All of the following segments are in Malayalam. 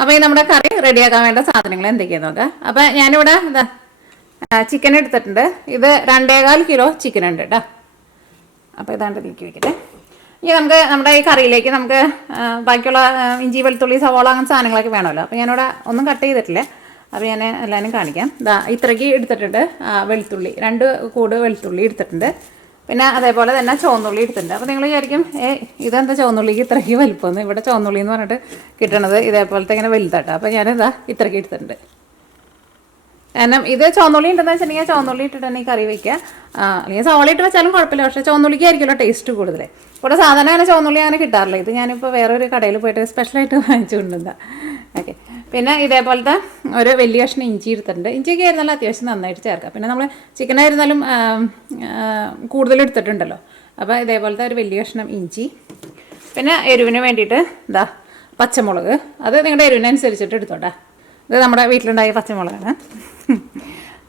അപ്പോൾ ഈ നമ്മുടെ കറി റെഡിയാക്കാൻ വേണ്ട സാധനങ്ങൾ എന്തൊക്കെയാണെന്ന് നോക്കാം. അപ്പോൾ ഞാനിവിടെ എന്താ ചിക്കൻ എടുത്തിട്ടുണ്ട്. ഇത് 2.25 കിലോ ചിക്കൻ ഉണ്ട് കേട്ടോ. അപ്പോൾ ഇതാണ്ട് നീക്കി വെക്കട്ടെ. ഇനി നമുക്ക് നമ്മുടെ ഈ കറിയിലേക്ക് നമുക്ക് ബാക്കിയുള്ള ഇഞ്ചി വെളുത്തുള്ളി സവോള അങ്ങനത്തെ സാധനങ്ങളൊക്കെ വേണമല്ലോ. അപ്പോൾ ഞാനിവിടെ ഒന്നും കട്ട് ചെയ്തിട്ടില്ല. അപ്പോൾ ഞാൻ എല്ലാവരും കാണിക്കാം. ഇതാ ഇത്രയ്ക്ക് എടുത്തിട്ടുണ്ട് വെളുത്തുള്ളി, 2 കൂട് വെളുത്തുള്ളി എടുത്തിട്ടുണ്ട്. പിന്നെ അതേപോലെ തന്നെ ചുവന്നുള്ളി എടുത്തിട്ടുണ്ട്. അപ്പോൾ നിങ്ങൾ വിചാരിക്കും ഇതെന്താ ചുവന്നുള്ളിക്ക് ഇത്രയ്ക്ക് വലുപ്പമെന്ന്. ഇവിടെ ചുവന്നുള്ളി എന്ന് പറഞ്ഞിട്ട് കിട്ടണത് ഇതേപോലത്തെ ഇങ്ങനെ വലുതാട്ടോ. അപ്പോൾ ഞാനിതാ ഇത്രയ്ക്ക് എടുത്തിട്ടുണ്ട്. കാരണം ഇത് ചുവന്നുള്ളി ഉണ്ടെന്ന് വെച്ചിട്ടുണ്ടെങ്കിൽ ചുവന്നുള്ളി ഇട്ടിട്ട് തന്നെ ഈ കറി വയ്ക്കുക. അല്ലെങ്കിൽ സവാള ഇട്ട് വെച്ചാലും കുഴപ്പമില്ല. പക്ഷേ ചുവന്നുള്ളിക്ക് ആയിരിക്കുമല്ലോ ടേസ്റ്റ് കൂടുതൽ. ഇവിടെ സാധാരണ അങ്ങനെ ചുവന്നുള്ളി അങ്ങനെ കിട്ടാറില്ല. ഇത് ഞാനിപ്പോൾ വേറൊരു കടയിൽ പോയിട്ട് സ്പെഷ്യലായിട്ട് വാങ്ങിച്ചു കൊണ്ടുവന്നതാണ്. ഓക്കെ. പിന്നെ ഇതേപോലത്തെ ഒരു വലിയ കഷ്ണം ഇഞ്ചി എടുത്തിട്ടുണ്ട്. ഇഞ്ചിയൊക്കെ ആയിരുന്നാലും അത്യാവശ്യം നന്നായിട്ട് ചേർക്കാം. പിന്നെ നമ്മൾ ചിക്കനായിരുന്നാലും കൂടുതൽ എടുത്തിട്ടുണ്ടല്ലോ. അപ്പോൾ ഇതേപോലത്തെ ഒരു വലിയ കഷ്ണം ഇഞ്ചി. പിന്നെ എരിവിന് വേണ്ടിയിട്ട് ഇതാ പച്ചമുളക്. അത് നിങ്ങളുടെ എരിവിനനുസരിച്ചിട്ട് എടുത്തോട്ടെ. ഇത് നമ്മുടെ വീട്ടിലുണ്ടായ പച്ചമുളകാണ്.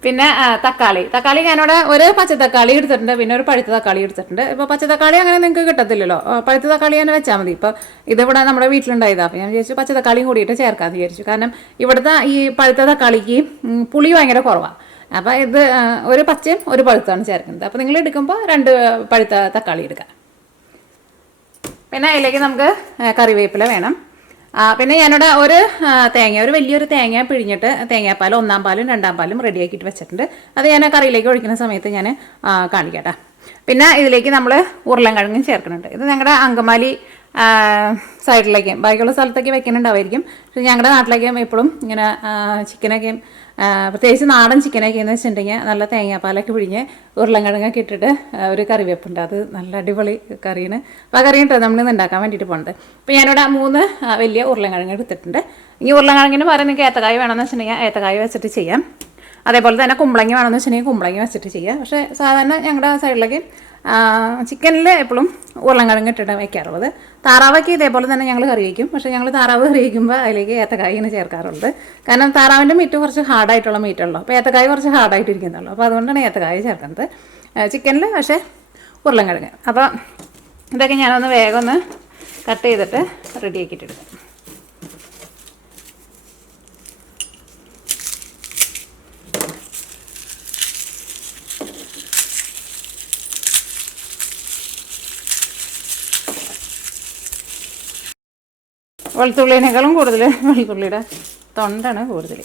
പിന്നെ തക്കാളി ഞാനിവിടെ ഒരു പച്ചത്തക്കാളി എടുത്തിട്ടുണ്ട്. പിന്നെ ഒരു പഴുത്ത തക്കാളി എടുത്തിട്ടുണ്ട്. ഇപ്പോൾ പച്ചത്തക്കാളി അങ്ങനെ നിങ്ങൾക്ക് കിട്ടത്തില്ലല്ലോ. പഴുത്ത തക്കാളി തന്നെ വെച്ചാൽ മതി. ഇപ്പോൾ ഇതിവിടെ നമ്മുടെ വീട്ടിലുണ്ടായതാണ്. അപ്പോൾ ഞാൻ വിചാരിച്ചു പച്ചത്തക്കാളിയും കൂടിയിട്ട് ചേർക്കാമെന്ന് വിചാരിച്ചു. കാരണം ഇവിടുത്തെ ഈ പഴുത്ത തക്കാളിക്ക് പുളി ഭയങ്കര കുറവാണ്. അപ്പോൾ ഇത് ഒരു പച്ചയും ഒരു പഴുത്താണ് ചേർക്കുന്നത്. അപ്പോൾ നിങ്ങൾ എടുക്കുമ്പോൾ 2 പഴുത്ത തക്കാളി എടുക്കുക. പിന്നെ അതിലേക്ക് നമുക്ക് കറിവേപ്പില വേണം. പിന്നെ ഞാനിവിടെ ഒരു വലിയൊരു തേങ്ങ പിഴിഞ്ഞിട്ട് തേങ്ങാപ്പാൽ 1-ാം പാലും 2-ാം പാലും റെഡിയാക്കിയിട്ട് വെച്ചിട്ടുണ്ട്. അത് ഞാൻ കറിയിലേക്ക് ഒഴിക്കുന്ന സമയത്ത് ഞാൻ കാണിക്കട്ടെ. പിന്നെ ഇതിലേക്ക് നമ്മൾ ഉരുളൻകിഴങ്ങും ചേർക്കുന്നുണ്ട്. ഇത് ഞങ്ങളുടെ അങ്കമാലി സൈഡിലേക്കും ബാക്കിയുള്ള സ്ഥലത്തൊക്കെ വെക്കുന്നുണ്ടാവുമായിരിക്കും. പക്ഷേ ഞങ്ങളുടെ നാട്ടിലേക്കും എപ്പോഴും ഇങ്ങനെ ചിക്കനൊക്കെ പ്രത്യേകിച്ച് നാടൻ ചിക്കനൊക്കെ എന്ന് വെച്ചിട്ടുണ്ടെങ്കിൽ നല്ല തേങ്ങാപ്പാലൊക്കെ പിഴിഞ്ഞ് ഉരുളൻകിഴങ്ങൊക്കെ ഇട്ടിട്ട് ഒരു കറി വെപ്പുണ്ട്. അത് നല്ല അടിപൊളി കറിയാണ്. അപ്പോൾ ആ കറി കേട്ടോ നമ്മളിന്ന് ഉണ്ടാക്കാൻ വേണ്ടിയിട്ട് പോകുന്നത്. അപ്പോൾ ഞാനിവിടെ 3 വലിയ ഉരുളൻകിഴങ്ങ് എടുത്തിട്ടുണ്ട്. ഈ ഉരുളൻകിഴങ്ങിന് പകരം നിങ്ങൾക്ക് ഏത്തക്കായ വേണമെന്ന് വെച്ചിട്ടുണ്ടെങ്കിൽ ഏത്തക്കായ വെച്ചിട്ട് ചെയ്യാം. അതേപോലെ തന്നെ കുമ്പളങ്ങി വേണമെന്ന് വെച്ചിട്ടുണ്ടെങ്കിൽ കുമ്പളങ്ങി വെച്ചിട്ട് ചെയ്യാം. പക്ഷേ സാധാരണ ഞങ്ങളുടെ സൈഡിലേക്ക് ചിക്കനിൽ എപ്പോഴും ഉരുളൻകിഴങ്ങ് ഇട്ടിട്ട് വയ്ക്കാറുള്ളത്. താറാവൊക്കെ ഇതേപോലെ തന്നെ ഞങ്ങൾ കറി വയ്ക്കും. പക്ഷേ ഞങ്ങൾ താറാവ് കറി വയ്ക്കുമ്പോൾ അതിലേക്ക് ഏത്തക്കായാണ് ചേർക്കാറുള്ളത്. കാരണം താറാവിൻ്റെ മീറ്റ് കുറച്ച് ഹാർഡായിട്ടുള്ള മീറ്റുള്ളൂ. അപ്പോൾ ഏത്തക്കായ കുറച്ച് ഹാർഡായിട്ടിരിക്കുന്നുള്ളൂ. അപ്പോൾ അതുകൊണ്ടാണ് ഏത്തക്കായ ചേർക്കുന്നത് ചിക്കനിൽ. പക്ഷേ ഉരുളൻകിഴങ്ങ്. അപ്പോൾ ഇതൊക്കെ ഞാനൊന്ന് വേഗം ഒന്ന് കട്ട് ചെയ്തിട്ട് റെഡിയാക്കിയിട്ടെടുക്കാം. വെളുത്തുള്ളിനേക്കാളും കൂടുതൽ വെളുത്തുള്ളിയുടെ തൊണ്ടാണ് കൂടുതൽ.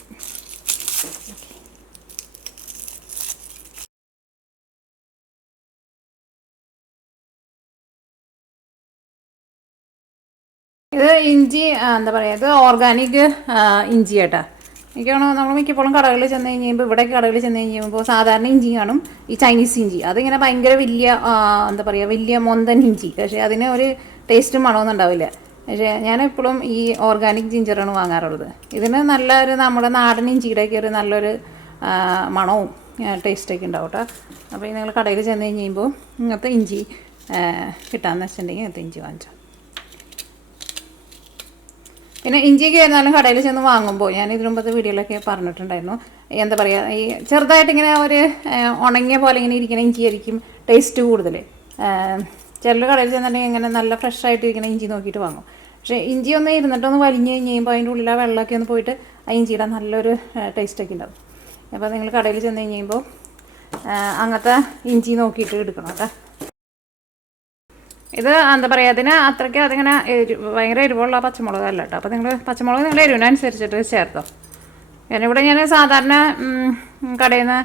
ഇത് ഇഞ്ചി എന്താ പറയുക, ഇത് ഓർഗാനിക് ഇഞ്ചി കേട്ടോ. എനിക്കാണോ നമ്മൾ മിക്കപ്പോഴും കടകളിൽ ചെന്ന് കഴിയുമ്പോൾ ഇവിടെയൊക്കെ കടകളിൽ ചെന്ന് കഴിയുമ്പോൾ സാധാരണ ഇഞ്ചി കാണും, ഈ ചൈനീസ് ഇഞ്ചി. അതിങ്ങനെ ഭയങ്കര വലിയ എന്താ പറയുക വലിയ മൊന്തൻ ഇഞ്ചി. പക്ഷേ അതിന് ഒരു ടേസ്റ്റും മണമൊന്നും ഉണ്ടാവില്ല. പക്ഷേ ഞാനെപ്പോഴും ഈ ഓർഗാനിക് ജിഞ്ചറാണ് വാങ്ങാറുള്ളത്. ഇതിന് നല്ലൊരു നമ്മുടെ നാടൻ ഇഞ്ചിയുടെയൊക്കെ ഒരു നല്ലൊരു മണവും ടേസ്റ്റൊക്കെ ഉണ്ടാവും കേട്ടോ. അപ്പോൾ ഈ നിങ്ങൾ കടയിൽ ചെന്ന് കഴിയുമ്പോൾ ഇങ്ങനത്തെ ഇഞ്ചി കിട്ടാമെന്ന് വെച്ചിട്ടുണ്ടെങ്കിൽ ഇങ്ങനത്തെ ഇഞ്ചി വാങ്ങിച്ചോ. പിന്നെ ഇഞ്ചിയൊക്കെ ആയിരുന്നാലും കടയിൽ ചെന്ന് വാങ്ങുമ്പോൾ ഞാൻ ഇതിനു മുമ്പത്തെ വീഡിയോയിലൊക്കെ പറഞ്ഞിട്ടുണ്ടായിരുന്നു, എന്താ പറയുക ഈ ചെറുതായിട്ടിങ്ങനെ ഒരു ഉണങ്ങിയ പോലെ ഇങ്ങനെ ഇരിക്കുന്ന ഇഞ്ചി ആയിരിക്കും ടേസ്റ്റ് കൂടുതൽ. ചില കടയിൽ ചെന്നിട്ടുണ്ടെങ്കിൽ ഇങ്ങനെ നല്ല ഫ്രഷ് ആയിട്ടിരിക്കുന്ന ഇഞ്ചി നോക്കിയിട്ട് വാങ്ങും. പക്ഷേ ഇഞ്ചി ഒന്ന് ഇരുന്നിട്ടൊന്ന് വലിഞ്ഞ് കഴിയുമ്പോൾ അതിൻ്റെ ഉള്ളിൽ ആ വെള്ളമൊക്കെ ഒന്ന് പോയിട്ട് ആ ഇഞ്ചിയുടെ നല്ലൊരു ടേസ്റ്റൊക്കെ ഉണ്ടാവും. അപ്പോൾ നിങ്ങൾ കടയിൽ ചെന്ന് കഴിയുമ്പോൾ അങ്ങനത്തെ ഇഞ്ചി നോക്കിയിട്ട് എടുക്കണം കേട്ടോ. ഇത് എന്താ പറയുക അതിന് അത്രയ്ക്ക് അതിങ്ങനെ ഭയങ്കര എരിവുള്ള പച്ചമുളകല്ല കേട്ടോ. അപ്പോൾ നിങ്ങൾ പച്ചമുളക് നിങ്ങൾ എരിവിനനുസരിച്ചിട്ട് ചേർത്തോ. ഞാനിവിടെ ഞാൻ സാധാരണ കടയിൽ നിന്ന്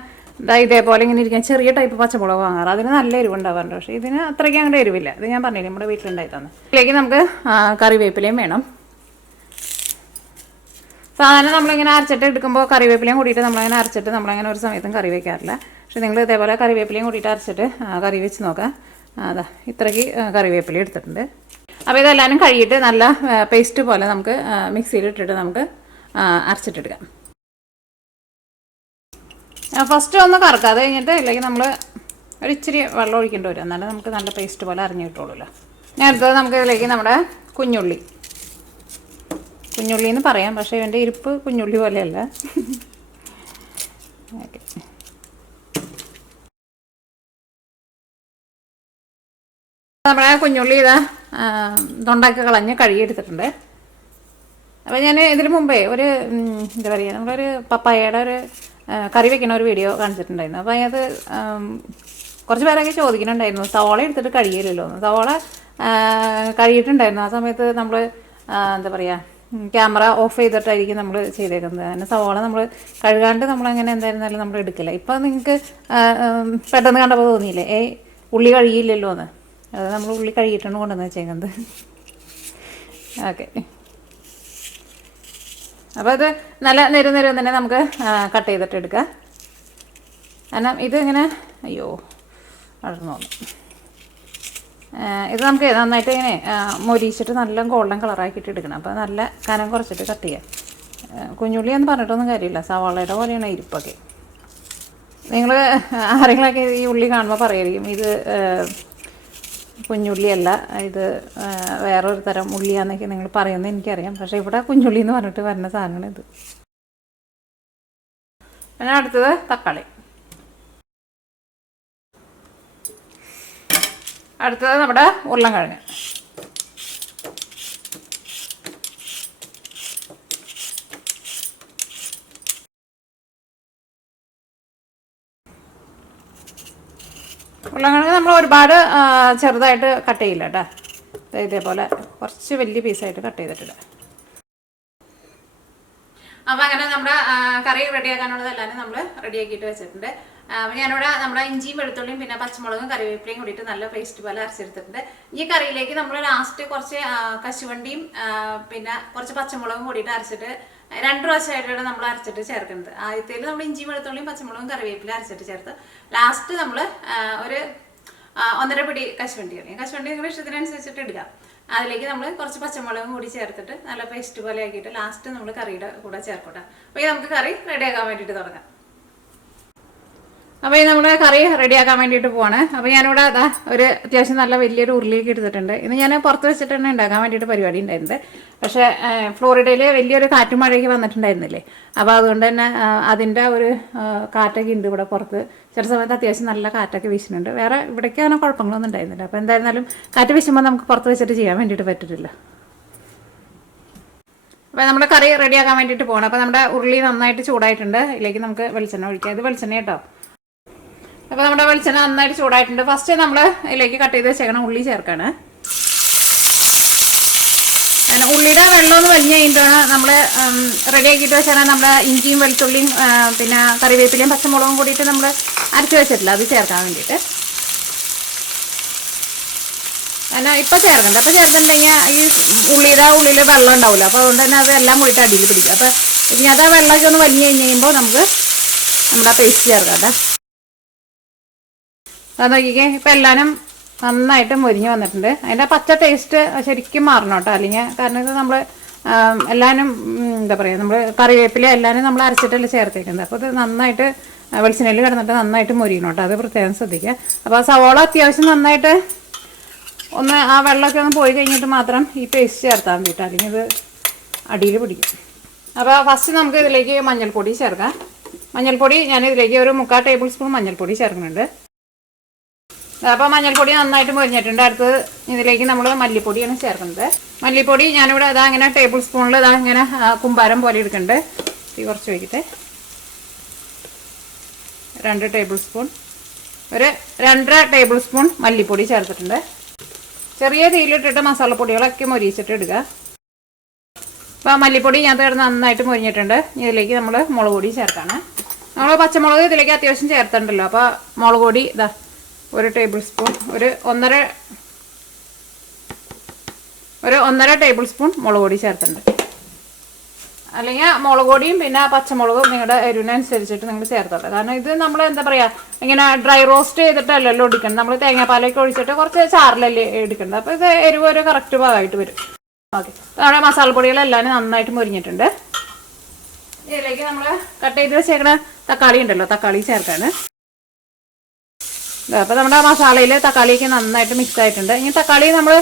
ഇതേപോലെ ഇങ്ങനെ ഇരിക്കാൻ ചെറിയ ടൈപ്പ് പച്ചമുളക് വാങ്ങാറ്. അതിന് നല്ല എരിവുണ്ടാവാറുണ്ട്. പക്ഷേ ഇതിന് അത്രയ്ക്ക് അങ്ങോട്ട് എരിവില്ല. ഇത് ഞാൻ പറഞ്ഞില്ലേ നമ്മുടെ വീട്ടിലുണ്ടായി തന്നെ. ഇതിലേക്ക് നമുക്ക് കറിവേപ്പിലയും വേണം. സാധാരണ നമ്മളിങ്ങനെ അരച്ചിട്ട് എടുക്കുമ്പോൾ കറിവേപ്പിലയും കൂടിയിട്ട് നമ്മളങ്ങനെ അരച്ചിട്ട് നമ്മളങ്ങനെ ഒരു സമയത്തും കറി വയ്ക്കാറില്ല. പക്ഷേ നിങ്ങൾ ഇതേപോലെ കറിവേപ്പിലയും കൂടിയിട്ട് അരച്ചിട്ട് കറി വെച്ച് നോക്കാം. അതാ ഇത്രയ്ക്ക് കറിവേപ്പില എടുത്തിട്ടുണ്ട്. അപ്പോൾ ഇതെല്ലാവരും കഴുകിയിട്ട് നല്ല പേസ്റ്റ് പോലെ നമുക്ക് മിക്സിയിലിട്ടിട്ട് നമുക്ക് അരച്ചിട്ടെടുക്കാം. ഫസ്റ്റ് ഒന്ന് കറക്കുക. അത് കഴിഞ്ഞിട്ട് ഇല്ലെങ്കിൽ നമ്മൾ ഒരു ഇച്ചിരി വെള്ളം ഒഴിക്കേണ്ടി വരും. എന്നാലും നമുക്ക് നല്ല പേസ്റ്റ് പോലെ അരിഞ്ഞു കിട്ടുള്ളൂല്ലോ. ഞാൻ അടുത്തത് നമുക്ക് ഇതിലേക്ക് നമ്മുടെ കുഞ്ഞുള്ളി എന്ന് പറയാം, പക്ഷേ ഇവൻ്റെ ഇരിപ്പ് കുഞ്ഞുള്ളി പോലെയല്ല. ഓക്കെ. നമ്മുടെ കുഞ്ഞുള്ളി ഇതാ തൊണ്ടൊക്കെ കളഞ്ഞ് കഴുകിയെടുത്തിട്ടുണ്ട്. അപ്പോൾ ഞാൻ ഇതിന് മുമ്പേ ഒരു എന്താ പറയുക നമ്മളൊരു പപ്പായയുടെ ഒരു കറി വെക്കുന്ന ഒരു വീഡിയോ കാണിച്ചിട്ടുണ്ടായിരുന്നു. അപ്പോൾ അതിനകത്ത് കുറച്ച് പേരൊക്കെ ചോദിക്കുന്നുണ്ടായിരുന്നു സവാള എടുത്തിട്ട് കഴിയില്ലല്ലോ എന്ന്. സവാള കഴിയിട്ടുണ്ടായിരുന്നു. ആ സമയത്ത് നമ്മൾ എന്താ പറയുക ക്യാമറ ഓഫ് ചെയ്തിട്ടായിരിക്കും നമ്മൾ ചെയ്തേക്കുന്നത്. അങ്ങനെ സവാള നമ്മൾ കഴുകാണ്ട് നമ്മളങ്ങനെ എന്തായിരുന്നാലും നമ്മൾ എടുക്കില്ല. ഇപ്പോൾ നിങ്ങൾക്ക് പെട്ടെന്ന് കണ്ടപ്പോൾ തോന്നിയില്ലേ ഉള്ളി കഴിയില്ലല്ലോ എന്ന്. അത് നമ്മൾ ഉള്ളി കഴുകിയിട്ടാണ് കൊണ്ടുവന്ന് വെച്ചേക്കുന്നത്. ഓക്കെ, അപ്പോൾ അത് നല്ല നിരം തന്നെ നമുക്ക് കട്ട് ചെയ്തിട്ട് എടുക്കാം. കാരണം ഇത് ഇങ്ങനെ അയ്യോ വളർന്നു തോന്നും. ഇത് നമുക്ക് നന്നായിട്ട് ഇങ്ങനെ മൊരിച്ചിട്ട് നല്ല ഗോൾഡൻ കളറാക്കിയിട്ട് എടുക്കണം. അപ്പോൾ നല്ല കനം കുറച്ചിട്ട് കട്ട് ചെയ്യാം. കുഞ്ഞുള്ളി എന്ന് പറഞ്ഞിട്ടൊന്നും കാര്യമില്ല, സവാളയുടെ പോലെയാണ് ഇരിപ്പൊക്കെ. നിങ്ങൾ ആരെങ്കിലുമൊക്കെ ഈ ഉള്ളി കാണുമ്പോൾ പറയായിരിക്കും ഇത് കുഞ്ഞുള്ളിയല്ല, ഇത് വേറൊരു തരം ഉള്ളിയാന്നൊക്കെ നിങ്ങൾ പറയുന്നത് എനിക്കറിയാം. പക്ഷേ ഇവിടെ കുഞ്ഞുള്ളി എന്ന് പറഞ്ഞിട്ട് വരുന്ന സാധനമാണ് ഇത്. പിന്നെ അടുത്തത് തക്കാളി. അടുത്തത് നമ്മുടെ ഉരുളൻകിഴങ്ങ്. ഉരുളൻകിഴങ്ങ് നമ്മൾ ഒരുപാട് ചെറുതായിട്ട് കട്ട് ചെയ്യില്ല കേട്ടോ. ഇതേപോലെ കുറച്ച് വലിയ പീസായിട്ട് കട്ട് ചെയ്തിട്ടില്ല. അപ്പോൾ അങ്ങനെ നമ്മുടെ കറി റെഡിയാക്കാനുള്ളതെല്ലാം നമ്മൾ റെഡിയാക്കിയിട്ട് വെച്ചിട്ടുണ്ട്. അപ്പോൾ ഞാനിവിടെ നമ്മുടെ ഇഞ്ചിയും വെളുത്തുള്ളിയും പിന്നെ പച്ചമുളകും കറിവേപ്പിലയും കൂടിയിട്ട് നല്ല പേസ്റ്റ് പോലെ അരച്ചെടുത്തിട്ടുണ്ട്. ഈ കറിയിലേക്ക് നമ്മൾ ലാസ്റ്റ് കുറച്ച് കശുവണ്ടിയും പിന്നെ കുറച്ച് പച്ചമുളകും കൂടിയിട്ട് അരച്ചിട്ട് 2 പ്രാവശ്യമായിട്ടാണ് നമ്മൾ അരച്ചിട്ട് ചേർക്കുന്നത്. ആദ്യത്തേൽ നമ്മൾ ഇഞ്ചിയും വെളുത്തുള്ളിയും പച്ചമുളകും കറിവേപ്പില അരച്ചിട്ട് ചേർത്ത് ലാസ്റ്റ് നമ്മൾ ഒരു 1.5 പിടി കശുവണ്ടി നിങ്ങളുടെ ഇഷ്ടത്തിനനുസരിച്ചിട്ട് എടുക്കാം. അതിലേക്ക് നമ്മൾ കുറച്ച് പച്ചമുളകും കൂടി ചേർത്തിട്ട് നല്ല പേസ്റ്റ് പോലെ ആക്കിയിട്ട് ലാസ്റ്റ് നമ്മൾ കറിയുടെ കൂടെ ചേർക്കട്ടെ. അപ്പോൾ നമുക്ക് കറി റെഡിയാക്കാൻ വേണ്ടിയിട്ട് തുടങ്ങാം. അപ്പോൾ നമ്മുടെ കറി റെഡിയാക്കാൻ വേണ്ടിയിട്ട് പോവാണ്. അപ്പോൾ ഞാനിവിടെ ഒരു അത്യാവശ്യം നല്ല വലിയൊരു ഉരുളിയൊക്കെ എടുത്തിട്ടുണ്ട്. ഇന്ന് ഞാൻ പുറത്ത് വെച്ചിട്ട് തന്നെ ഉണ്ടാക്കാൻ വേണ്ടിയിട്ട് പരിപാടി ഉണ്ടായിരുന്നത്. പക്ഷേ ഫ്ലോറിഡയിൽ വലിയൊരു കാറ്റും മഴയൊക്കെ വന്നിട്ടുണ്ടായിരുന്നില്ലേ. അപ്പോൾ അതുകൊണ്ട് തന്നെ അതിൻ്റെ ഒരു കാറ്റൊക്കെ ഉണ്ട് ഇവിടെ പുറത്ത്. ചില സമയത്ത് അത്യാവശ്യം നല്ല കാറ്റൊക്കെ വീശുന്നുണ്ട്. വേറെ ഇവിടേക്ക് അങ്ങനെ കുഴപ്പങ്ങളൊന്നും ഉണ്ടായിരുന്നില്ല. അപ്പോൾ എന്തായിരുന്നാലും കാറ്റ് വീശുമ്പോൾ നമുക്ക് പുറത്ത് വെച്ചിട്ട് ചെയ്യാൻ വേണ്ടിയിട്ട് പറ്റില്ല. അപ്പോൾ നമ്മുടെ കറി റെഡിയാക്കാൻ വേണ്ടിയിട്ട് പോകണം. അപ്പോൾ നമ്മുടെ ഉരുളി നന്നായിട്ട് ചൂടായിട്ടുണ്ട്. ഇതിലേക്ക് നമുക്ക് വെളിച്ചെണ്ണ ഒഴിക്കാം. ഇത് വെളിച്ചെണ്ണ കേട്ടോ. അപ്പോൾ നമ്മുടെ വെളിച്ചെണ്ണ നന്നായിട്ട് ചൂടായിട്ടുണ്ട്. ഫസ്റ്റ് നമ്മൾ ഇതിലേക്ക് കട്ട് ചെയ്ത് വെച്ചേക്കണം ഉള്ളി ചേർക്കാണ്. അങ്ങനെ ഉള്ളിയുടെ വെള്ളമൊന്ന് വലിഞ്ഞ് കഴിഞ്ഞിട്ടാണ് നമ്മൾ റെഡിയാക്കിയിട്ട് വെച്ചാൽ നമ്മുടെ ഇഞ്ചിയും വെളുത്തുള്ളിയും പിന്നെ കറിവേപ്പിലയും പച്ചമുളകും കൂടിയിട്ട് നമ്മൾ അരച്ച് വെച്ചിട്ടില്ല, അത് ചേർക്കാൻ വേണ്ടിയിട്ട്. എന്നാൽ ഇപ്പോൾ ചേർക്കണ്ട. അപ്പോൾ ചേർത്തിട്ടുണ്ടെങ്കിൽ ഈ ഉള്ളിയിൽ വെള്ളം ഉണ്ടാവില്ല. അപ്പോൾ അതുകൊണ്ട് തന്നെ അത് എല്ലാം കൂടിയിട്ട് അടിയിൽ പിടിക്കും. അപ്പോൾ ഇനി അത് ആ വെള്ളമൊക്കെ ഒന്ന് വലിഞ്ഞ് കഴിഞ്ഞ് കഴിയുമ്പോൾ നമുക്ക് നമ്മുടെ പേസ്റ്റ് ചേർക്കാം കേട്ടോ. അത് നോക്കിക്കേ, ഇപ്പം എല്ലാവരും നന്നായിട്ട് മുരിഞ്ഞ് വന്നിട്ടുണ്ട്. അതിൻ്റെ പച്ച ടേസ്റ്റ് ശരിക്കും മാറണം കേട്ടോ. അല്ലെങ്കിൽ കാരണം ഇത് നമ്മൾ എല്ലാവരും എന്താ പറയുക നമ്മൾ കറിവേപ്പില എല്ലാവരും നമ്മൾ അരച്ചിട്ടല്ലേ ചേർത്തേക്കുന്നത്. അപ്പോൾ ഇത് നന്നായിട്ട് വെളിച്ചെണ്ണയിൽ കിടന്നിട്ട് നന്നായിട്ട് മുരിയണം കേട്ടോ. അത് പ്രത്യേകം ശ്രദ്ധിക്കുക. അപ്പോൾ സവോള അത്യാവശ്യം നന്നായിട്ട് ഒന്ന് ആ വെള്ളമൊക്കെ ഒന്ന് പോയി കഴിഞ്ഞിട്ട് മാത്രം ഈ പേസ്റ്റ് ചേർത്താൽ മതി കേട്ടോ. അല്ലെങ്കിൽ ഇത് അടിയിൽ പിടിക്കും. അപ്പോൾ ഫസ്റ്റ് നമുക്ക് ഇതിലേക്ക് മഞ്ഞൾപ്പൊടി ചേർക്കാം. മഞ്ഞൾപ്പൊടി ഞാൻ ഇതിലേക്ക് ഒരു 3/4 ടേബിൾ സ്പൂൺ മഞ്ഞൾപ്പൊടി ചേർക്കുന്നുണ്ട്. അപ്പോൾ മഞ്ഞൾപ്പൊടി നന്നായിട്ട് മുരിഞ്ഞിട്ടുണ്ട്. അടുത്തത് ഇതിലേക്ക് നമ്മൾ മല്ലിപ്പൊടിയാണ് ചേർക്കുന്നത്. മല്ലിപ്പൊടി ഞാനിവിടെ അതാ ഇങ്ങനെ ടേബിൾ സ്പൂണിൽ ഇതാ ഇങ്ങനെ കുമ്പാരം പോലെ എടുക്കുന്നുണ്ട്. തീ കുറച്ച് വയ്ക്കട്ടെ. 2 ടേബിൾ സ്പൂൺ ഒരു 2.5 ടേബിൾ സ്പൂൺ മല്ലിപ്പൊടി ചേർത്തിട്ടുണ്ട്. ചെറിയ തീയിലിട്ടിട്ട് മസാലപ്പൊടികളൊക്കെ മൊരിച്ചിട്ട് എടുക്കുക. അപ്പോൾ മല്ലിപ്പൊടി ഞാൻ നന്നായിട്ട് മൊരിഞ്ഞിട്ടുണ്ട്. ഇതിലേക്ക് നമ്മൾ മുളക് പൊടി ചേർക്കാണ്. നമ്മൾ പച്ചമുളക് ഇതിലേക്ക് അത്യാവശ്യം ചേർത്തിട്ടുണ്ടല്ലോ. അപ്പോൾ മുളക് പൊടി ഇതാ 1 ടേബിൾ സ്പൂൺ ഒരു 1.5 ടേബിൾ സ്പൂൺ മുളക് പൊടി ചേർത്തിട്ടുണ്ട്. അല്ലെങ്കിൽ മുളക് പൊടിയും പിന്നെ പച്ചമുളകും നിങ്ങളുടെ എരിവിനനുസരിച്ചിട്ട് നിങ്ങൾ ചേർത്തോട്ടെ. കാരണം ഇത് നമ്മൾ എന്താ പറയുക ഇങ്ങനെ ഡ്രൈ റോസ്റ്റ് ചെയ്തിട്ടല്ലല്ലോ എടുക്കണം. നമ്മൾ തേങ്ങാപ്പാലൊക്കെ ഒഴിച്ചിട്ട് കുറച്ച് ചാറിലല്ലേ എടുക്കേണ്ടത്. അപ്പോൾ ഇത് എരിവ് ഒരു കറക്റ്റ് ഭാഗമായിട്ട് വരും. ഓക്കെ, നമ്മുടെ മസാലപ്പൊടികളെല്ലാം നന്നായിട്ട് മുരിഞ്ഞിട്ടുണ്ട്. ഇതിലേക്ക് നമ്മൾ കട്ട് ചെയ്ത് വെച്ചേക്കണ തക്കാളി ഉണ്ടല്ലോ, തക്കാളി ചേർക്കാണ്. അപ്പോൾ നമ്മുടെ മസാലയിൽ തക്കാളിയൊക്കെ നന്നായിട്ട് മിക്സ് ആയിട്ടുണ്ട്. ഇനി തക്കാളി നമ്മൾ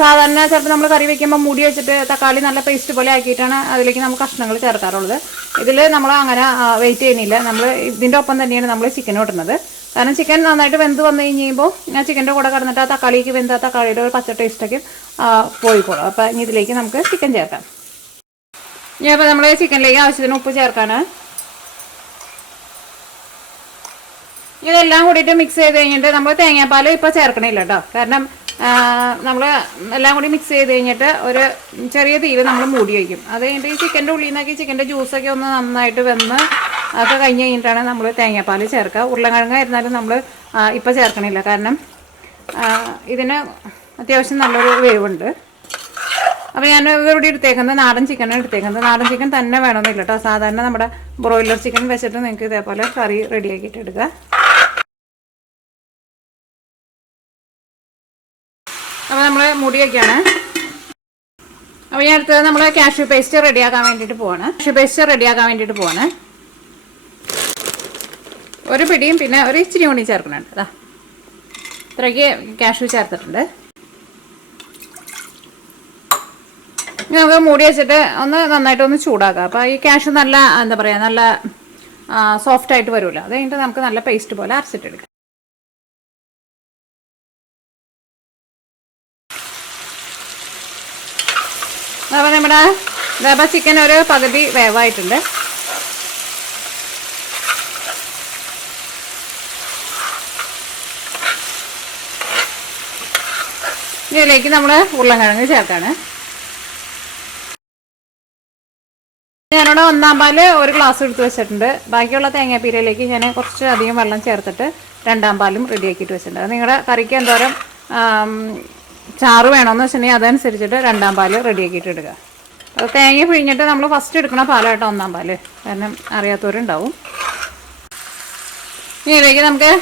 സാധാരണ ചിലപ്പോൾ നമ്മൾ കറി വയ്ക്കുമ്പോൾ മൂടി വെച്ചിട്ട് തക്കാളി നല്ല പേസ്റ്റ് പോലെ ആക്കിയിട്ടാണ് അതിലേക്ക് നമ്മൾ കഷ്ണങ്ങൾ ചേർക്കാറുള്ളത്. ഇതിൽ നമ്മൾ അങ്ങനെ വെയിറ്റ് ചെയ്യുന്നില്ല. നമ്മൾ ഇതിൻ്റെ ഒപ്പം തന്നെയാണ് നമ്മൾ ചിക്കൻ ഇടുന്നത്. കാരണം ചിക്കൻ നന്നായിട്ട് വെന്ത് വന്നു കഴിയുമ്പോൾ ഞാൻ ചിക്കൻ്റെ കൂടെ കിടന്നിട്ട് ആ തക്കാളിക്ക് വെന്ത തക്കാളിയുടെ ഒരു പച്ച ടേസ്റ്റൊക്കെ പോയിക്കോളും. അപ്പോൾ ഇനി ഇതിലേക്ക് നമുക്ക് ചിക്കൻ ചേർക്കാം. ഇനി അപ്പോൾ നമ്മൾ ചിക്കനിലേക്ക് ആവശ്യത്തിന് ഉപ്പ് ചേർക്കാണ്. ഇതെല്ലാം കൂടിയിട്ട് മിക്സ് ചെയ്ത് കഴിഞ്ഞിട്ട് നമ്മൾ തേങ്ങാപ്പാൽ ഇപ്പോൾ ചേർക്കണില്ല കേട്ടോ. കാരണം നമ്മൾ എല്ലാം കൂടി മിക്സ് ചെയ്ത് കഴിഞ്ഞിട്ട് ഒരു ചെറിയ തീയിൽ നമ്മൾ മൂടി വയ്ക്കും. അത് കഴിഞ്ഞിട്ട് ഈ ചിക്കൻ്റെ ഉള്ളിൽ നിന്നൊക്കെ ചിക്കൻ്റെ ജ്യൂസൊക്കെ ഒന്ന് നന്നായിട്ട് വെന്ന് അതൊക്കെ കഴിഞ്ഞ് കഴിഞ്ഞിട്ടാണ് നമ്മൾ തേങ്ങാപ്പാൽ ചേർക്കുക. ഉരുളക്കിഴങ്ങായിരുന്നാലും നമ്മൾ ഇപ്പോൾ ചേർക്കണില്ല. കാരണം ഇതിന് അത്യാവശ്യം നല്ലൊരു വേവുണ്ട്. അപ്പോൾ ഞാൻ ഇവിടെ എടുത്തേക്കുന്നത് നാടൻ ചിക്കനാണ് എടുത്തേക്കുന്നത്. നാടൻ ചിക്കൻ തന്നെ വേണമെന്നില്ല കേട്ടോ. സാധാരണ നമ്മുടെ ബ്രോയിലർ ചിക്കൻ വെച്ചിട്ട് നിങ്ങൾക്ക് ഇതേപോലെ കറി റെഡിയാക്കിയിട്ട് എടുക്കുക. അപ്പോൾ നമ്മൾ മൂടി വയ്ക്കുകയാണ്. അപ്പോൾ ഞാൻ അടുത്തത് നമ്മൾ കാഷ്യൂ പേസ്റ്റ് റെഡിയാക്കാൻ വേണ്ടിയിട്ട് പോവാണ്. ഒരു പിടിയും പിന്നെ ഒരു ഇച്ചിരി കൂടി ചേർക്കുന്നുണ്ട്. അതാ ഇത്രയ്ക്ക് കാഷ്യൂ ചേർത്തിട്ടുണ്ട്. നമുക്ക് മൂടി വെച്ചിട്ട് ഒന്ന് നന്നായിട്ടൊന്ന് ചൂടാക്കാം. അപ്പോൾ ഈ കാഷ്യൂ നല്ല എന്താ പറയുക നല്ല സോഫ്റ്റായിട്ട് വരുമല്ലോ. അത് കഴിഞ്ഞിട്ട് നമുക്ക് നല്ല പേസ്റ്റ് പോലെ അരച്ചിട്ടെടുക്കാം. അപ്പോൾ നമ്മുടെ ഇതപ്പോൾ ചിക്കൻ ഒരു പകുതി വേവായിട്ടുണ്ട്. ഇതിലേക്ക് നമ്മൾ ഉരുളക്കിഴങ്ങ് ചേർക്കാണ്. ഞാനിവിടെ 1 പാൽ ഒരു ഗ്ലാസ് എടുത്ത് വെച്ചിട്ടുണ്ട്. ബാക്കിയുള്ള തേങ്ങാപ്പീരയിലേക്ക് ഞാൻ കുറച്ച് അധികം വെള്ളം ചേർത്തിട്ട് 2 പാലും റെഡിയാക്കിയിട്ട് വെച്ചിട്ടുണ്ട്. അത് നിങ്ങളുടെ കറിക്ക് എന്തോരം ചാറ് വേണമെന്ന് വെച്ചിട്ടുണ്ടെങ്കിൽ അതനുസരിച്ചിട്ട് 2 പാൽ റെഡിയാക്കിയിട്ട് ഇടുക. അത് തേങ്ങ പിഴിഞ്ഞിട്ട് നമ്മൾ ഫസ്റ്റ് എടുക്കണ പാലായിട്ടോ 1 പാൽ. കാരണം അറിയാത്തവരുണ്ടാവും. ഇതിലേക്ക് നമുക്ക്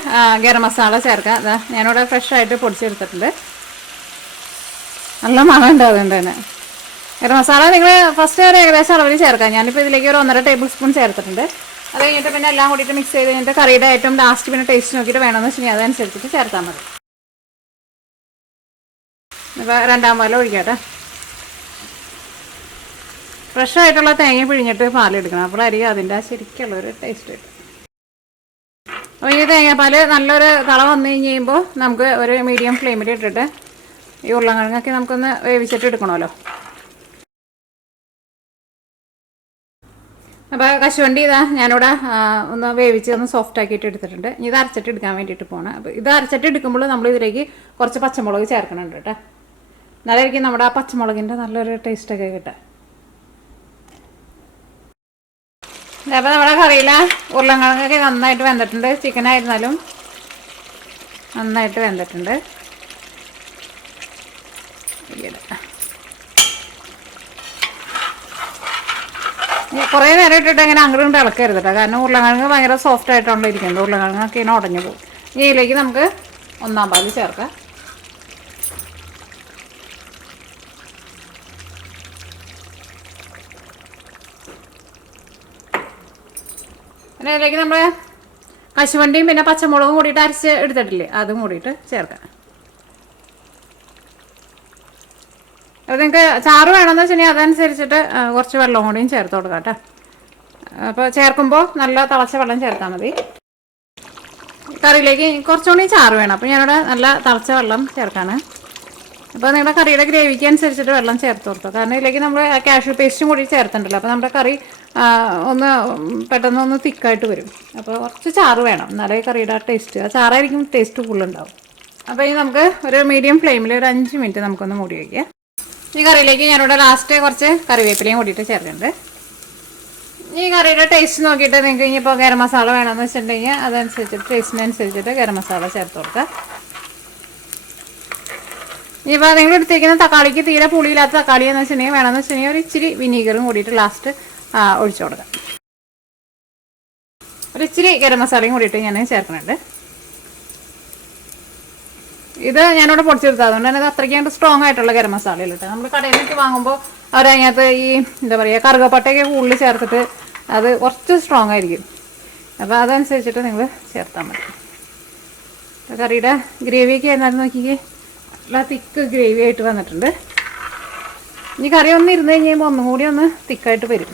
ഗരം മസാല ചേർക്കാം. അതാ ഞാനിവിടെ ഫ്രഷായിട്ട് പൊടിച്ചെടുത്തിട്ടുണ്ട്. നല്ല മണം ഉണ്ട്. അതുകൊണ്ട് തന്നെ ഗരം മസാല നിങ്ങൾ ഫസ്റ്റ് ഒരു ഏകദേശം അളവിൽ ചേർക്കാം. ഞാനിപ്പോൾ ഇതിലേക്ക് ഒരു 1.5 ടേബിൾ സ്പൂൺ ചേർത്തിട്ടുണ്ട്. അത് കഴിഞ്ഞിട്ട് പിന്നെ എല്ലാം കൂടിയിട്ട് മിക്സ് ചെയ്ത് കഴിഞ്ഞിട്ട് കറിയുടെ ഏറ്റവും ലാസ്റ്റ് പിന്നെ ടേസ്റ്റ് നോക്കിയിട്ട് വേണമെന്ന് വെച്ചിട്ടുണ്ടെങ്കിൽ അതനുസരിച്ചിട്ട് ചേർത്താൽ മതി. ഇപ്പോൾ 2 പാൽ ഒഴിക്കട്ടെ. ഫ്രഷായിട്ടുള്ള തേങ്ങ പിഴിഞ്ഞിട്ട് പാലെടുക്കണം. അപ്പോഴായിരിക്കും അതിൻ്റെ ശരിക്കുള്ളൊരു ടേസ്റ്റ് കിട്ടും. അപ്പോൾ ഈ തേങ്ങാപ്പാൽ നല്ലൊരു തള വന്നു കഴിഞ്ഞ് കഴിയുമ്പോൾ നമുക്ക് ഒരു മീഡിയം ഫ്ലെയിമിൽ ഇട്ടിട്ട് ഈ ഉരുളക്കിഴങ്ങൊക്കെ നമുക്കൊന്ന് വേവിച്ചിട്ട് എടുക്കണമല്ലോ. അപ്പോൾ കശുവണ്ടി ഇതാ ഞാനിവിടെ ഒന്ന് വേവിച്ച് ഒന്ന് സോഫ്റ്റ് ആക്കിയിട്ട് എടുത്തിട്ടുണ്ട്. ഇത് അരച്ചിട്ട് എടുക്കാൻ വേണ്ടിയിട്ട് പോകണം. അപ്പോൾ ഇത് അരച്ചിട്ട് എടുക്കുമ്പോൾ നമ്മൾ ഇതിലേക്ക് കുറച്ച് പച്ചമുളക് ചേർക്കണുണ്ട് കേട്ടോ. എന്നാലായിരിക്കും നമ്മുടെ ആ പച്ചമുളകിൻ്റെ നല്ലൊരു ടേസ്റ്റൊക്കെ കിട്ടുക. അപ്പോൾ നമ്മുടെ കറിയിൽ ഉരുളക്കിഴങ്ങൊക്കെ നന്നായിട്ട് വെന്തിട്ടുണ്ട്. ചിക്കനായിരുന്നാലും നന്നായിട്ട് വെന്തിട്ടുണ്ട്. കുറേ നേരം ഇട്ടിട്ട് അങ്ങനെ അങ്ങോട്ട് ഇളക്കരുത് കേട്ടോ. കാരണം ഉരുളക്കിഴങ്ങ് ഭയങ്കര സോഫ്റ്റ് ആയിട്ടാണല്ലോ ഇരിക്കുന്നത്. ഉരുളക്കിഴങ്ങൊക്കെ ഇങ്ങനെ ഉടഞ്ഞു പോകും. ഇതിലേക്ക് നമുക്ക് 1 പാൽ ചേർക്കാം. പിന്നെ ഇതിലേക്ക് നമ്മൾ കശുവണ്ടിയും പിന്നെ പച്ചമുളകും കൂടിയിട്ട് അരച്ച് എടുത്തിട്ടില്ലേ അതും കൂടിയിട്ട് ചേർക്കാം. അപ്പോൾ നിങ്ങൾക്ക് ചാറ് വേണമെന്ന് വെച്ചിട്ടുണ്ടെങ്കിൽ അതനുസരിച്ചിട്ട് കുറച്ച് വെള്ളം കൂടിയും ചേർത്ത് കൊടുക്കാം കേട്ടോ. അപ്പോൾ ചേർക്കുമ്പോൾ നല്ല തിളച്ച വെള്ളം ചേർത്താൽ മതി. കറിയിലേക്ക് കുറച്ചുകൂടി ചാറ് വേണം. അപ്പോൾ ഞാനിവിടെ നല്ല തിളച്ച വെള്ളം ചേർക്കാണ്. അപ്പോൾ നിങ്ങളുടെ കറിയുടെ ഗ്രേവിക്ക് അനുസരിച്ചിട്ട് വെള്ളം ചേർത്ത് കൊടുത്തു. കാരണം ഇതിലേക്ക് നമ്മൾ കാഷ്യൂ പേസ്റ്റും കൂടി ചേർത്തിട്ടുണ്ടല്ലോ. അപ്പോൾ നമ്മുടെ കറി ഒന്ന് പെട്ടെന്നൊന്ന് തിക്കായിട്ട് വരും. അപ്പോൾ കുറച്ച് ചാറ് വേണം. എന്നാലേ കറിയുടെ ടേസ്റ്റ് ചാറായിരിക്കും ടേസ്റ്റ് കൂടുതലുണ്ടാവും. അപ്പോൾ ഇനി നമുക്ക് ഒരു മീഡിയം ഫ്ലെയിമിൽ ഒരു 5 മിനിറ്റ് നമുക്കൊന്ന് മൂടി വയ്ക്കാം. ഈ കറിയിലേക്ക് ഞാനിവിടെ ലാസ്റ്റ് കുറച്ച് കറിവേപ്പിലയും കൂടിയിട്ട് ചേർക്കുന്നുണ്ട്. ഈ കറിയുടെ ടേസ്റ്റ് നോക്കിയിട്ട് നിങ്ങൾക്ക് ഇനിയിപ്പോൾ ഗരം മസാല വേണമെന്ന് വെച്ചിട്ടുണ്ടെങ്കിൽ അതനുസരിച്ചിട്ട് ടേസ്റ്റിനനുസരിച്ചിട്ട് ഗരം മസാല ചേർത്ത് കൊടുക്കുക. ഇനിയിപ്പോൾ നിങ്ങൾ എടുത്തേക്കുന്ന തക്കാളിക്ക് തീരെ പുളിയില്ലാത്ത തക്കാളി എന്ന് വെച്ചിട്ടുണ്ടെങ്കിൽ വേണമെന്ന് വെച്ചിട്ടുണ്ടെങ്കിൽ ഒരു ഇച്ചിരി വിനീഗറും കൂടിയിട്ട് ലാസ്റ്റ് ഒഴിച്ചു കൊടുക്കാം. ഒരു ഇച്ചിരി ഗരം മസാലയും കൂടിയിട്ട് ഞാൻ ചേർക്കുന്നുണ്ട്. ഇത് ഞാനിവിടെ പൊടിച്ചെടുത്തത് അതുകൊണ്ട് തന്നെ ഇത് അത്രയ്ക്ക് സ്ട്രോങ് ആയിട്ടുള്ള ഗരം മസാല ഇല്ല കേട്ടോ. നമ്മൾ കടയിൽ നിന്നൊക്കെ വാങ്ങുമ്പോൾ അവരതിനകത്ത് ഈ എന്താ പറയുക കറുകപ്പട്ടയൊക്കെ കൂടുതൽ ചേർത്തിട്ട് അത് കുറച്ച് സ്ട്രോങ് ആയിരിക്കും. അപ്പോൾ അതനുസരിച്ചിട്ട് നിങ്ങൾ ചേർത്താൽ മതി. കറിയുടെ ഗ്രേവിയൊക്കെ ആയിരുന്നാലും നോക്കിക്കേ നല്ല തിക്ക് ഗ്രേവി ആയിട്ട് വന്നിട്ടുണ്ട്. ഇനി കറി ഒന്ന് ഇരുന്ന് കഴിയുമ്പോൾ ഒന്നും കൂടി ഒന്ന് തിക്കായിട്ട് വരും.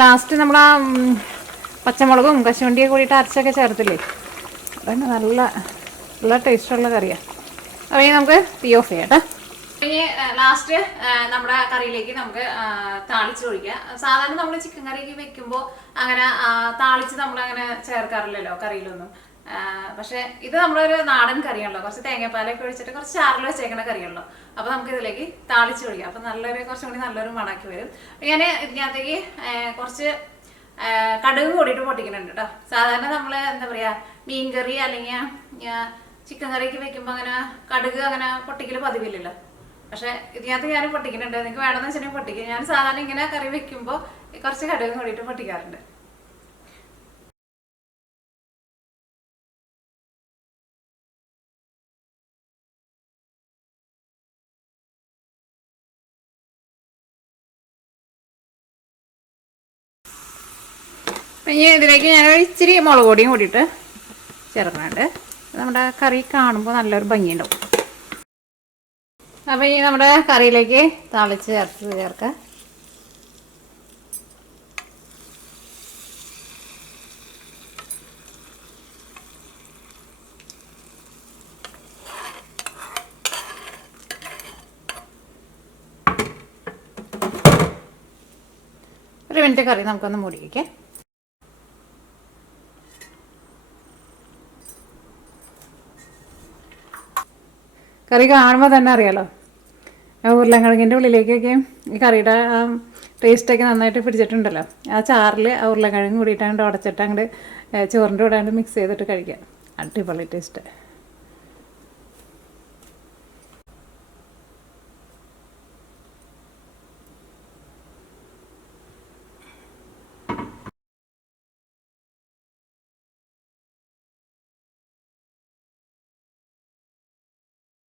ലാസ്റ്റ് നമ്മൾ ആ പച്ചമുളകും കശുവണ്ടിയൊക്കെ കൂടിയിട്ട് അരച്ചൊക്കെ ചേർത്തില്ലേ അതന്നെ നല്ല ടേസ്റ്റുള്ള കറിയാണ്. അപ്പോൾ ഇനി നമുക്ക് തീ ഓഫ് ചെയ്യാം കേട്ടോ. ഇനി ലാസ്റ്റ് നമ്മുടെ കറിയിലേക്ക് നമുക്ക് താളിച്ച് ഒഴിക്കാം. സാധാരണ നമ്മൾ ചിക്കൻ കറിക്ക് വെക്കുമ്പോൾ അങ്ങനെ താളിച്ച് നമ്മളങ്ങനെ ചേർക്കാറില്ലല്ലോ കറിയിലൊന്നും. പക്ഷെ ഇത് നമ്മളൊരു നാടൻ കറിയാണല്ലോ, കുറച്ച് തേങ്ങാപ്പാലൊക്കെ ഒഴിച്ചിട്ട് കുറച്ച് ചാറിൽ വെച്ചേക്കുന്ന കറിയാണല്ലോ. അപ്പോൾ നമുക്ക് ഇതിലേക്ക് താളിച്ച് ഒഴിക്കാം. അപ്പം കുറച്ചും കൂടി നല്ലൊരു മണാക്കി വരും. ഞാൻ ഇതിനകത്തേക്ക് കുറച്ച് കടുക് കൂടിയിട്ട് പൊട്ടിക്കുന്നുണ്ട് കേട്ടോ. സാധാരണ നമ്മൾ എന്താ പറയുക, മീൻ കറി അല്ലെങ്കിൽ ചിക്കൻ കറിയൊക്കെ വെക്കുമ്പോൾ അങ്ങനെ കടുക് അങ്ങനെ പൊട്ടിക്കൽ പതിവില്ലല്ലോ. പക്ഷെ ഇതിനകത്ത് ഞാൻ പൊട്ടിക്കുന്നുണ്ട്. നിങ്ങൾക്ക് വേണമെന്ന് വെച്ചിട്ടുണ്ടെങ്കിൽ പൊട്ടിക്കും. ഞാൻ സാധാരണ ഇങ്ങനെ കറി വെക്കുമ്പോൾ കുറച്ച് കടുക് കൂടിയിട്ട് പൊട്ടിക്കാറുണ്ട്. ഇനി ഇതിലേക്ക് ഞാൻ ഇച്ചിരി മുളക് പൊടിയും കൂടിയിട്ട് ചേർക്കുന്നുണ്ട്. നമ്മുടെ കറി കാണുമ്പോൾ നല്ലൊരു ഭംഗിയുണ്ടാവും. അപ്പോൾ ഇനി നമ്മുടെ കറിയിലേക്ക് താളിച്ച് ചേർക്കാം. ഒരു മിനിറ്റ് കറി നമുക്കൊന്ന് മൂടി വയ്ക്കാം. കറി കാണുമ്പോൾ തന്നെ അറിയാലോ, ഉരുളക്കിഴങ്ങിൻ്റെ ഉള്ളിലേക്കൊക്കെ ഈ കറിയുടെ ടേസ്റ്റൊക്കെ നന്നായിട്ട് പിടിച്ചിട്ടുണ്ടല്ലോ. ആ ചാറിൽ ആ ഉരുളക്കിഴങ്ങ് കൂടിയിട്ട് അങ്ങോട്ട് ഉടച്ചിട്ട് അങ്ങോട്ട് ചോറിൻ്റെ കൂടെ അങ്ങോട്ട് മിക്സ് ചെയ്തിട്ട് കഴിക്കാം. അടിപൊളി ടേസ്റ്റ്.